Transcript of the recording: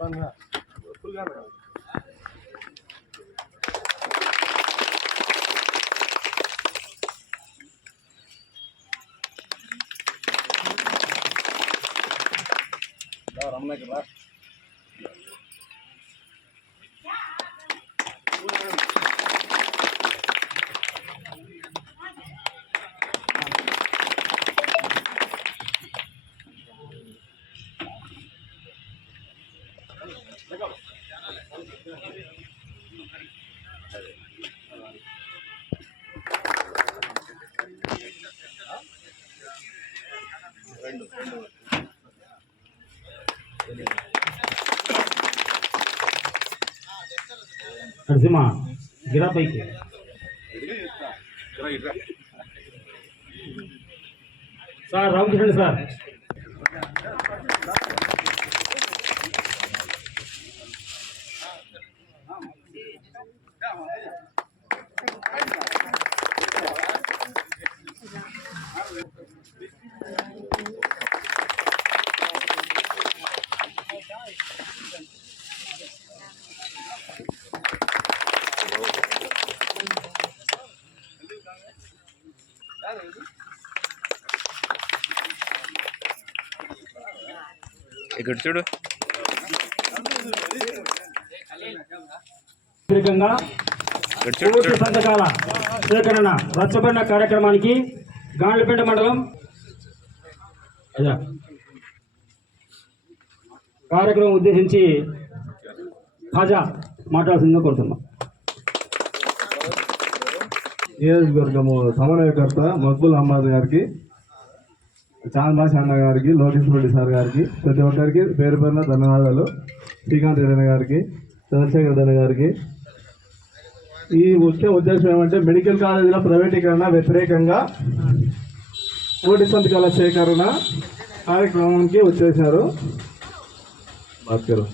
ரம்னா నరసింహ గిరా పైకి sir Ramakrishna sir ఇక్కడ చూడు. పూర్తి సంతకాల సేకరణ రచ్చబండ కార్యక్రమానికి గాండ్లపేట మండలం అయ్యా. కార్యక్రమం ఉద్దేశించి ఖాజా మాట్లాడుతుందో కోరుతున్నాం. నియోజకవర్గము సమన్వయకర్త మక్బుల్ అహ్మద్ గారికి చాంద్బాష్ అన్న గారికి లోకేష్ రెడ్డి సార్ గారికి ప్రతి ఒక్కరికి పేరు పేరున ధన్యవాదాలు. శ్రీకాంత్ రెడ్డి గారికి చంద్రశేఖర్ రెడ్డి గారికి. ఈ ముఖ్య ఉద్దేశం ఏమంటే మెడికల్ కాలేజీల ప్రైవేటీకరణ వ్యతిరేకంగా ఓటి సంతకాల సేకరణ కార్యక్రమానికి 啊对了